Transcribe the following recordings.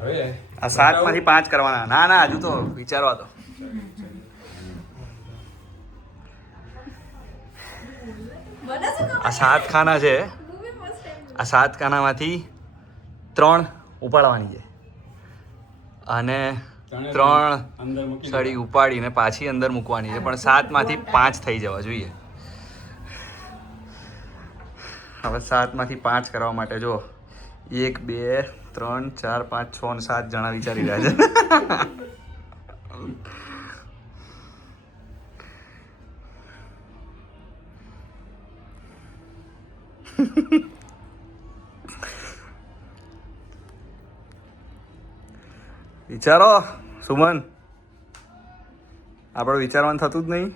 હવે આ 7 માંથી 5 કરવાના. ના ના હજુ તો વિચારવા દો. આ 7 ખાના છે. આ 7 ખાનામાંથી 3 ઉપાડવાની છે અને 3 સળી ઉપાડીને પાછી અંદર મૂકવાની છે, પણ 7 માંથી 5 થઈ જવા જોઈએ. હવે 7 માંથી 5 કરવા માટે જો 1 2 3 4 5 6 અને 7 જણા વિચારી રહ્યા છે. વિચારો સુમન, આપણે વિચારવાનું થતું જ નહીં.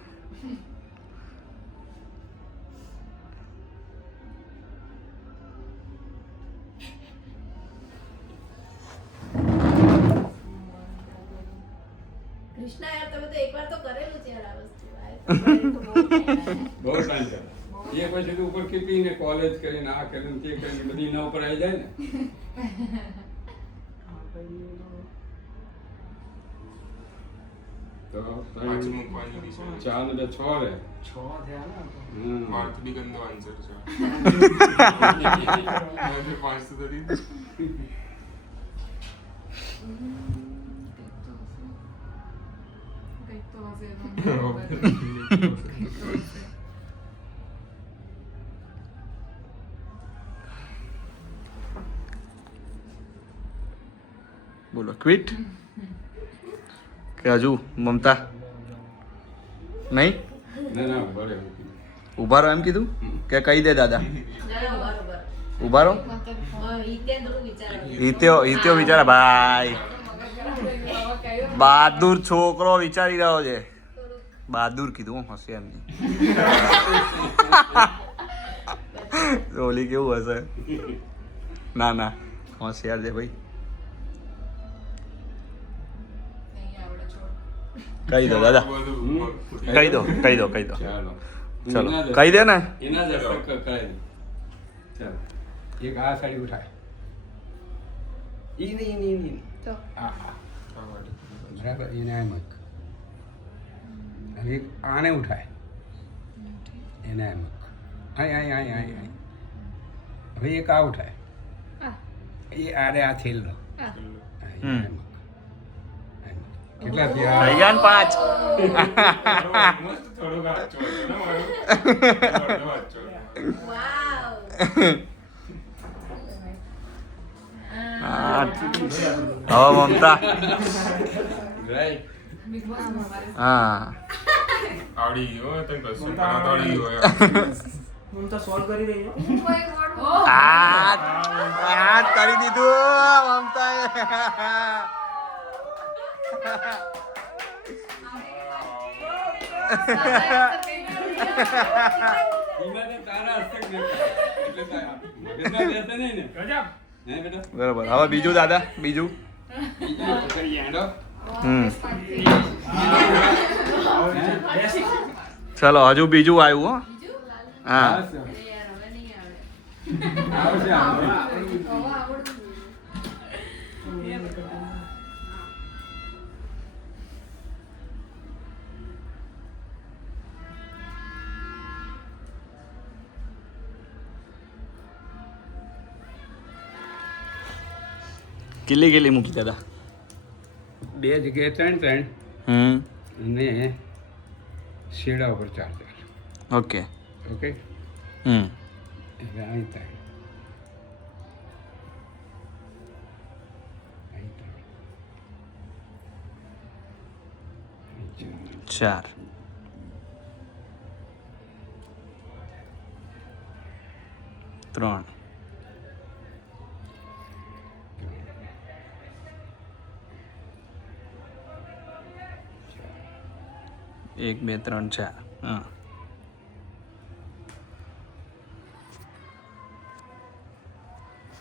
કૃષ્ણા યાર તમે તો એકવાર તો કરેલું છે યાર આ વસ્તુ. બહુ ટાઈમ કરે. એ પછી તો ઉપર કીપીને કોલેજ કરીને આ કરીને તે કરીને બધી ના ઉપર આવી જાય ને. તો પાછું મૂકવાની છે. 4 ને 6 રે. 6 થયા ને. મારું તો બી ગંદો આન્સર છે. 5 તો કરી. બોલો ક્વિટ કે હજુ મમતા નહીં? ના ના બરે. ઉભા રહો એમ કીધું કે કહી દે દાદા? ઉભા રહો. હિત્યો વિચારા ભાઈ. બહાદુર છોકરો વિચારી રહ્યો છે. બહાદુર કીધું, હોશિયાર નહીં. ઓલી કેવું હશે? ના ના હોશિયાર છે ભાઈ. કહી દો દાદા, કહી દો કહી દો કહી દો. ચાલો ચલો કહી દે ને. એના જ અસર કરાય. ચાલો એક આ સાડી ઉઠાય. ઈ નહીં હા બરાબર. એને એમ જ અને એક આને ઉઠાય. એને એમ આય. હવે એક આ ઉઠાય. એ આરે આ થેલો. કેટલા થયા? થઈ ગયા ને 5. થોડુંક હાથ ચોટ છે ને મારું. વાવ. હવે મમતા. હા આવડી ગયો તને કશું પણ આવડી ગયો યાર. મમતા સોલ્વ કરી રહી છે. આ કરી દીધું મમતાએ. બરોબર. હવે બીજું દાદા, બીજું. ચલો હજુ બીજું આવ્યું હો. હા કેટલી મૂકી દાદા? 2 જગ્યાએ 3 અને શેડા ઉપર 4. ઓકે ઓકે એટલે અહીં 3. અહીં 4. ત્રણ. 1 2 3 4. હા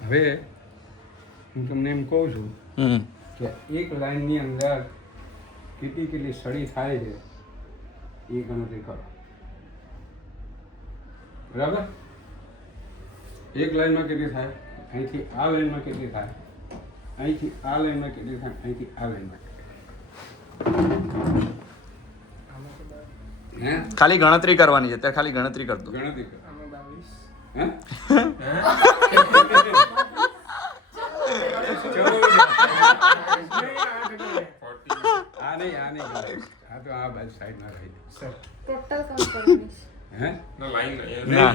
હવે હું તમને એમ કહું છું કે એક લાઈનની અંદર કેટલી સળી થાય છે એ ગણતરી કરો. બરાબર? એક લાઈનમાં કેટલી થાય? અહીંથી આ લાઈનમાં કેટલી થાય, અહીંથી આ લાઈનમાં કેટલી થાય, અહીંથી આ લાઈનમાં હે ખાલી ગણતરી કરવાની છે અત્યારે, ખાલી ગણતરી કરતો. ગણતરી કર. આમાં 22. હે આ નહીં આ તો આ બાજુ સાઈડમાં રહી ટોટલ કાઉન્ટ કરવાની હે ના લાઈન ના.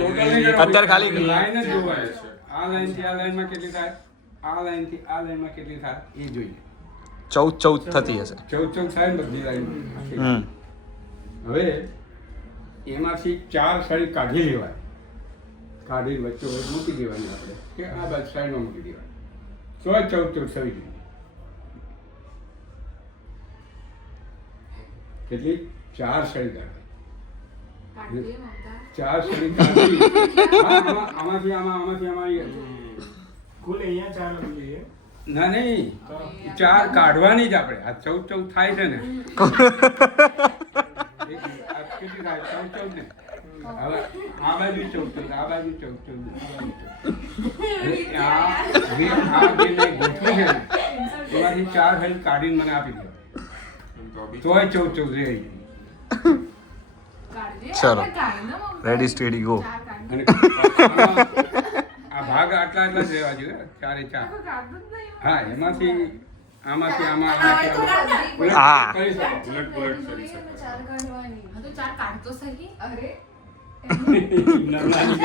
અત્યારે ખાલી લાઈન જ જોવાય છે. આ લાઈનથી આ લાઈનમાં કેટલી થાય, આ લાઈનથી આ લાઈનમાં કેટલી થાય એ જોઈએ. 14 થતી હશે. 14 થાય ને બધી લાઈન. હમ. હવે એમાંથી 4 સળી કાઢી લેવાય, કાઢી વચ્ચે વચ્ચે મૂકી દેવાની આપણે કે આ બાજુ સાઈડમાં મૂકી દેવાય. તો 14 સળી જોઈએ. કેટલી? 4 સળી કાઢે. 4 સળી કાઢી આમાંથી આમાં કુલ અહીંયા 4 હોવી જોઈએ. ના નહીં, 4 કાઢવાની જ આપણે. આ 14 થાય છે ને. આ કેટલી થાય? 14 ને. હવે આ બાજુ 14, આ બાજુ 14, આ બેને ગોઠવી છે ને એમાંથી 4 ફાઇલ કાઢીને મને આપી દો. તોય 14 રહી. ચલો રેડી સ્ટેડી ગો. અને આ ભાગ આટલા જ રહેવા જોઈએ. 4 એ 4. હા, એમાંથી આમાંથી આમાં ઉલટ હા. કરી શકો. ઉલટ પુલટ કરી શકે.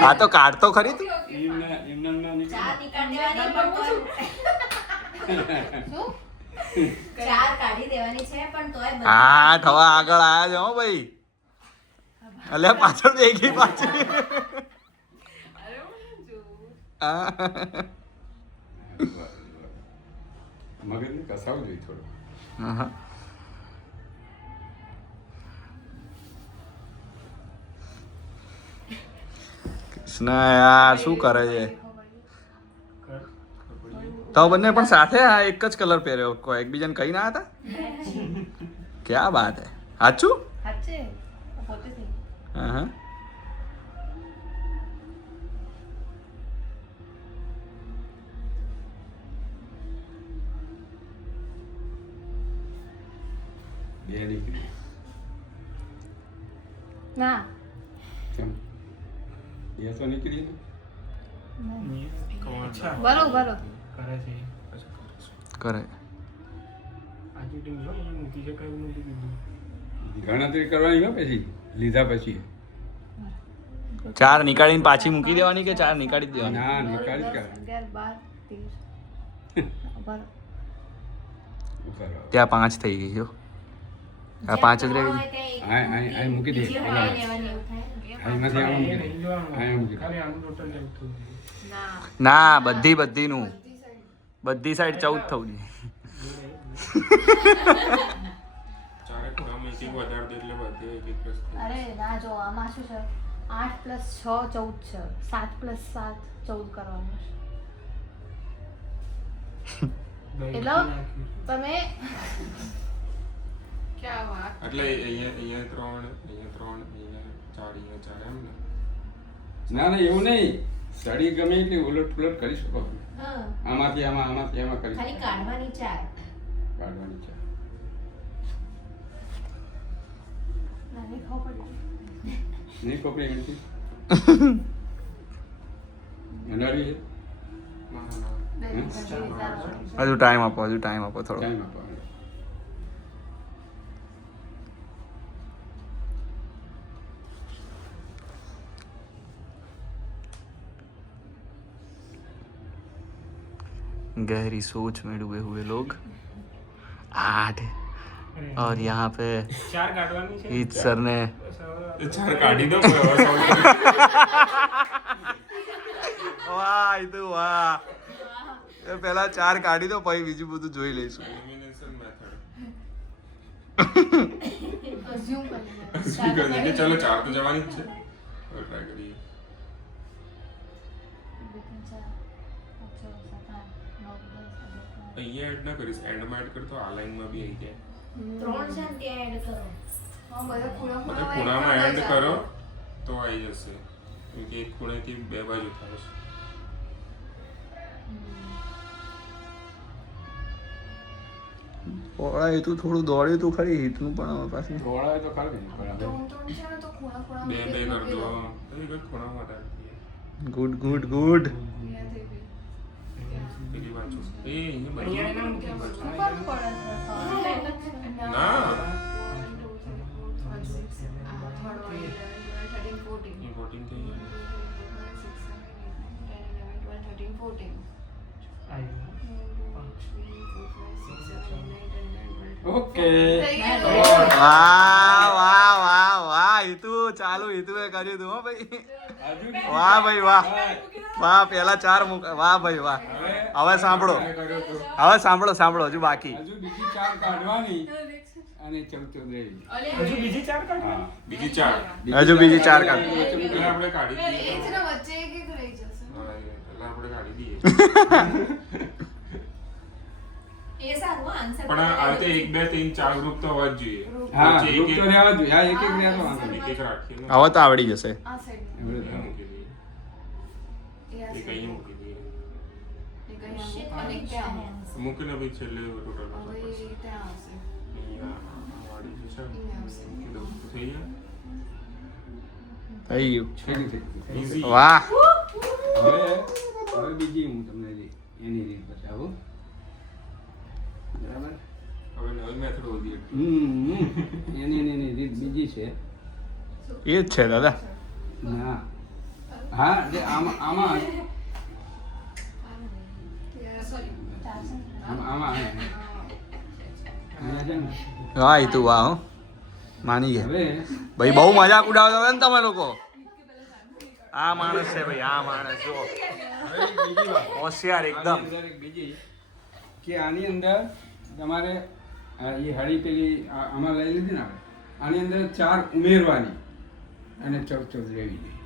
આ તો કાઢતો ખરી તું. એમના નહીં. 4 નીકાળી દેવાની પણ 4 કાઢી દેવાની છે પણ તોય બધી હા થવા આગળ આયા છે હો ભાઈ. અલ્યા પાછળ દેખી પાછળ. હા. મગજને કસાવું જોઈએ થોડું. હા. કૃષ્ણ યાર શું કરે છે? તો બંને પણ સાથે આ એક જ કલર પહેર્યો, કોઈ એકબીજાને કહી ના હતા? ક્યાં બાત હે, સાચું? સાચે પોતે થઈ હા હા. બે નીકળી. ના કેમ? એ તો નીકળી ને. અચ્છા બરોબર કરે છે. કરે. આજે ટીમ જો મૂકી છે કઈ નથી કીધું. ગણતરી કરવાની હો પછી લીધા પછી. 4 નીકાળીને પાછી મૂકી દેવાની કે 4 નીકાળી જ દેવાની? ના નીકાળી જ 11 12 13 ઉતારો. ત્યાં 5 થઈ ગઈ જો. આ 5 જ રહી ગઈ. આ મૂકી દે. અહીંમાંથી આમાં મૂકી દે. અહીં જોવાનું. અહીંયા મૂકી દે. ખાલી આનું ટોટલ લેવું થયું. ના બધીનું બધી સાઈડ 14 થવું જોઈએ. ચારે ખૂણામાં એક વધારે દે એટલે બધે એક વસ્તુ. અરે ના જો આમાં શું છે 8 + 6 14 છે 7 + 7 14 કરવાનું છે દહીં એટલે નાખ્યું. તમે એટલે અહીંયા 3, અહીંયા 4, અહીંયા 4 એમ ને. ના ના એવું નહીં. સળી ગમે એટલી ઉલટ પુલટ કરી શકો. હા આમાંથી આમાં આમાંથી આમાં કરી ખાલી શકો. કાઢવાની 4 કાઢવાની છે. નાની ખબર પડી નહીં કોપરી એમથી અનાળી છે. ના ના ના. હજુ ટાઈમ આપો થોડો. ટાઈમ આપો. गहरी सोच में डूबे हुए लोग 8 और यहाँ पे 4 કાઢવાની છે. ईद सर ने એ 4 કાઢી દો કોઈ હવે solve કરી. વાહ ઈદુ વાહ. એ પહેલા 4 કાઢી દો પછી બીજું બધું જોઈ લઈશું. Elimination method. અઝ્યુમ કરી શું કરીએ કે ચલો 4 તો જવાની જ છે. હવે ટ્રાય કરીએ. અહીંયા એડ ના કરીશ, એન્ડમાં એડ કરતો આ લાઈનમાં બી આવી જાય. 3 છે ને ત્યાં એડ કરો હા બધા બધા ખૂણામાં એડ કરો તો આવી જશે. કેમ કે એક ખૂણેથી બે બાજુ થાય છે. પોળા એ તું થોડું દોડ્યું તું ખરી હિતનું પણ હવે પાછું ગોળા તો ખરું ને બરાબર. ત્રણ છે ને તો ખૂણા ખૂણા બે બે કર દો એ કઈ ખૂણામાં રાખીએ ગુડ ગુડ ગુડ અહીંયાથી બી. પેલી બાજુ એ અહીંયા અહીંયા બાજુ એના ઉપર પડે છે. ના. 14 થઈ ગયા ઓકે વાહ વાહ વાહ વાહ હિતુ ચાલુ હિતુએ કર્યું તું હો ભાઈ હજુ વાહ ભાઈ વાહ વાહ પેલા 4 વાહ ભાઈ વાહ હવે સાંભળો કર્યો તો. હવે સાંભળો સાંભળો હજુ બાકી હજુ બીજી 4 કાઢવાની અને 14 રહેવી. હજુ બીજી 4 કાઢવાની બીજી 4 હજુ બીજી 4 કાઢ એટલે આપણે કાઢી દઈએ એ જ ને વચ્ચે એક એક રહી જશે. હા, એટલે આપણે કાઢી દઈએ એ સારું આન્સર પણ આ રીતે 1 2 3 4 ગ્રુપ તો હોવા જ જોઈએ હા વચ્ચે ગ્રુપ તો રહેવા જોઈએ. હા એક એક રહેવા વાંધો એક નહીં. એક રાખીએ ને હવે તો આવડી જશે આ સાઈડ અહીંયા મૂકી દઈએ એ આ એક સાઈડ અહીંયા મૂકી દઈએ એક અહીંયા અને એક ત્યાં. મૂકીને પછી છેલ્લે ટોટલ હવે એ ત્યાં આવશે. અહીંયા વાળી જશે મૂકી દઉં તો થઈ જાય થઈ ગયું છેલ્લી થઈ ગઈ. ઈઝી વાહ હવે બીજી હું તમને એની રીત બતાવું. બરાબર. હવે નવી મેથડ હોધી એની રીત બીજી છે. એ જ છે દાદા ના હા એટલે આમાં આમાં આમાં અહીંયા છે ને વાહ હિતુ વાહ હો માની ગયા હવે ભાઈ બહુ મજાક ઉડાવતા હોય ને તમે લોકો આ માણસ છે ભાઈ આ માણસ જો હવે એક બીજી વાત. હોશિયાર એકદમ આની અંદર એક બીજી કે આની અંદર તમારે એ હળી પેલી આમાં લઈ લીધી ને આપણે આની અંદર 4 ઉમેરવાની અને 14 રહેવી જોઈએ.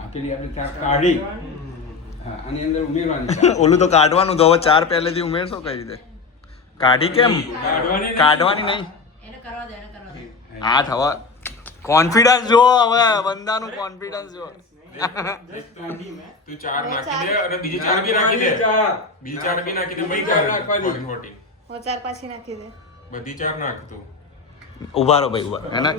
આ પેલી આપણે 4 કાઢી હા આની અંદર ઉમેરવાની 4. ઓલું તો કાઢવાનું તો હવે 4 પહેલેથી ઉમેરશો કઈ રીતે કાઢી કેમ કાઢવાની નહીં એને કરવા દે 8 હવે કોન્ફિડન્સ જો હવે બંદાનું કોન્ફિડન્સ જો તું 4 નાખી દે અને બીજી 4 બી નાખી દે બીજી 4 બી નાખી દે ભાઈ કર 14 14 ચાર પાછી નાખી દે. બધી 4 નાખ તું ઉભા રહો ભાઈ ઉભા એના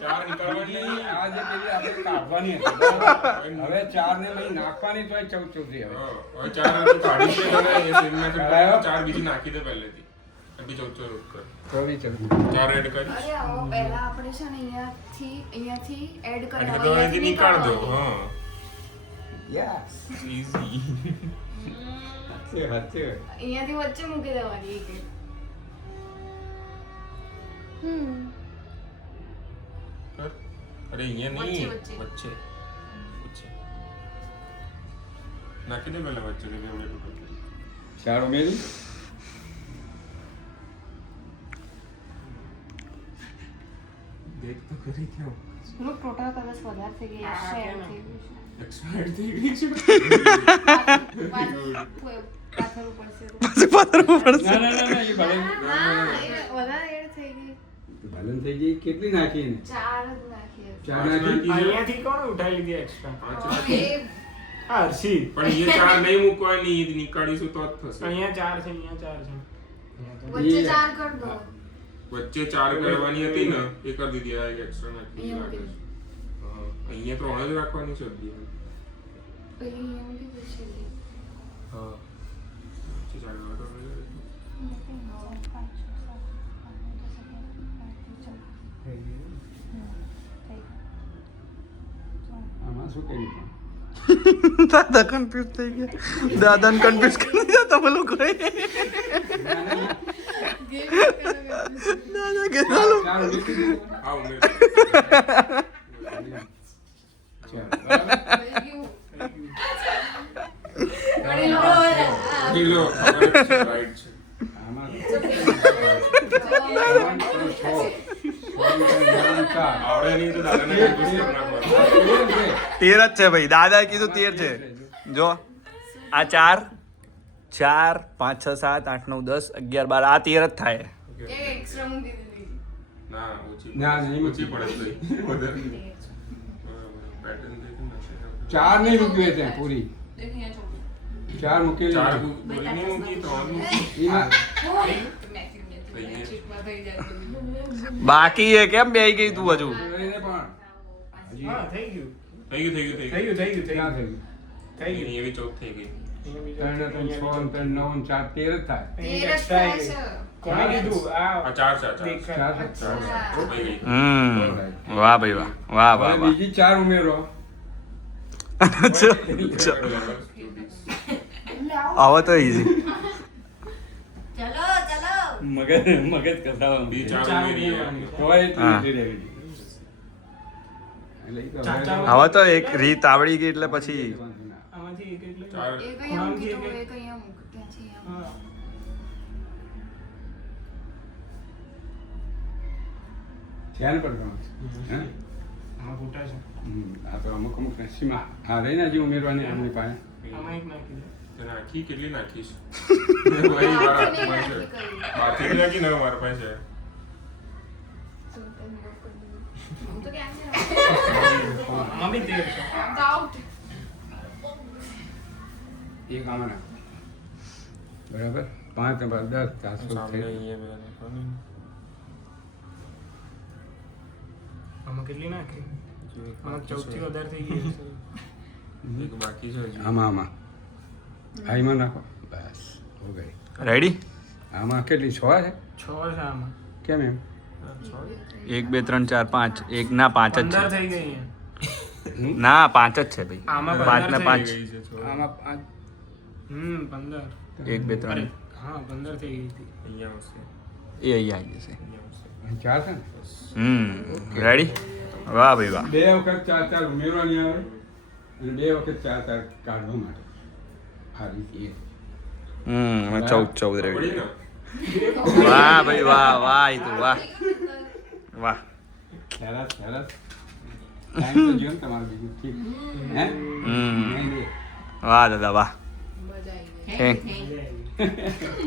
4 નીકળવાની આ જે પેલી આપણે કાઢવાની હતી બરાબર? હવે 4 ને લઈ નાખવાની તોય 14 રહે હવે. હવે 4 તું કાઢી દે અને એ સેમ મેથડ 4 બીજી નાખી દે પહેલેથી અને બી 14 રૂપ કર 4 એડ કરી અરે આવો પહેલા આપણે છે ને અહીંયાથી એડ અને કરવાનું. તો અહીંથી નીકાળ દો હા યસ ઈઝી હશે અહીંયાથી વચ્ચે મૂકી દેવાની એક એક. કર અરે અહીંયા નહીં વચ્ચે, વચ્ચે વચ્ચે નાખી દે પહેલા વચ્ચે કે એવડે ટોટલ 4 ઉમેરી દેખ તો કરી કેમ હું ટોટલ કદાચ વધારે થઈ ગઈ હશે, એમ થઈ ગયું છે. એક્સપાયર થઈ ગઈ છે પાથરવું પડશે. પાથરવું પડશે ના ના ના ના, એ ભલે હા, એ વધારે એડ થઈ ગઈ. ભલે થઈ ગઈ કેટલી નાખી એને 4 જ નાખીએ. 4 નાખી અહીંયાથી કોણ ઉઠાઈ લીધી એક્સ્ટ્રા હવે આ હર્ષિત પણ અહીંયા 4 નહીં મૂકવાની એ નીકાળીશું તો જ થશે અહીંયા 4 છે અહીંયા 4 છે વચ્ચે 4 કર દો. વચ્ચે 4 કરવાની હતી ને એ કરી દીધી આ એક એક્સ્ટ્રા નાખી અહીંયા લાગે મૂકી છે હા અહીંયા 3 જ રાખવાની છે બધી પેલી અહીંયા મૂકી દે છે. હા વચ્ચે 4 કરવાની આમાં શું કર્યું પણ? દાદા કન્ફ્યુઝ થઈ ગયા દાદાને કન્ફ્યુઝ કરી દીધા તમે લોકોએ દાદા કે ચાલો 4 ઉમેરી દીધું. હા ઉમેર ચાલો, બરાબર? કિલો ખબર જ છે રાઈટ છે આમાં આવડે નહીં તો દાદાને કન્ફ્યુઝ કરી નાખવાનું 13 જ છે ભાઈ દાદાએ કીધું 13 છે જો આ 4 4 5 6 7 8 9 10 11 12 આ 13 જ થાય એક એક્સ્ટ્રા મૂકી દીધી. ના ઓછી ના, નહીં ઓછી પડે છે વધારે પેટર્ન દેખો ને 4 નહીં મૂક્યું ત્યાં પૂરી ચાર મૂકેલી ચાર નથી. ગોળીની મૂકી, ત્રણ મૂકી. એમાં બાકી એ કેમ બે ગઈ તું હજુ કરીને પણ હજી હા થઈ ગયું થઈ ગયું, થઈ ગયું, થઈ ગયું. થઈ ગયું થઈ ગયું ક્યાં થયું? થઈ ગયું એવી ચોક થઈ ગઈ. ત્રણ ને ત્રણ, છ ને ત્રણ, નવ ને ચાર, 13 જ થાય. અહીંયા extra આવી ગઈ. કોણે કીધું આ આ ચાર છે, ચાર. દેખાય. ચાર. થઈ ગઈ. વાહ ભાઈ વાહ વાહ વાહ હવે વાહ બીજી ચાર ઉમેરો. આવો તો ઈઝી ચલો ચલો મગજ કસાવાનું બી ચાર ચાર ઉમેરી ઉમેરવાની. તોય એટલી હા. એટલી રહેવી જોઈએ. એટલે ઈ તો ચાર ચાર હવે- હવે તો એક રીત આવડી ગઈ એટલે પછી આમાંથી એક એટલે ચાર. ખૂણામાંથી એક હા ધ્યાન પર ગણો છે. હે? આમાં ફૂટા છે આ તો અમુક અમુક નસીમાં આ રહીને હજી ઉમેરવાની એમની પાસે. આમાં એક નાખી દે તે નાખી કેટલી નાખીશ? વહી મારા હાથમાં છે. બાથરૂમ નાખી ને મારા પાસે. આમાં બી 13 છે એક આમાં નાખો. બરાબર 5 ને 10 400 સામે થઈ. અહીંયા બે નાખવાની. આમાં કેટલી નાખી હજુ એક આમાં બાકી 14 થી છે. વધારે થઈ ગઈ છે એક બાકી છે હજી. આમાં આ એમાં નાખો બસ હો ગઈ. રેડી આમાં કેટલી 6 છે 6 છે આમાં કેમ એમ? 1 2 3 4 5 એક ના 5 જ 15 છે થઈ ગઈ અહીંયા. ના 5 જ છે ભાઈ આમાં 5 ને 15 5 ગઈ છે, છોડ. આમાં 15 1 2 3 અરે હા 15 થઈ ગઈ હતી અહીંયા આવશે, એ અહીંયા આવી જશે અહીંયા આવશે. 4 છે ને? રેડી વાહ ભાઈ વાહ 2 વખત 4 4 ઉમેરવાની આવે અને 2 વખત 4 4 કાઢવા માટે આ રીતે હવે 14 પડી રેડી ને? વાહ ભાઈ વાહ વાહ ઈ તો વાહ વાહ સરસ સરસ ટાઈમ તો જીવન તમારું બીજું ઠીક હે નહીં, નહીં. વાહ દાદા વાહ મજા આવી થેન્ક ગઈ મજા આવી ગઈ.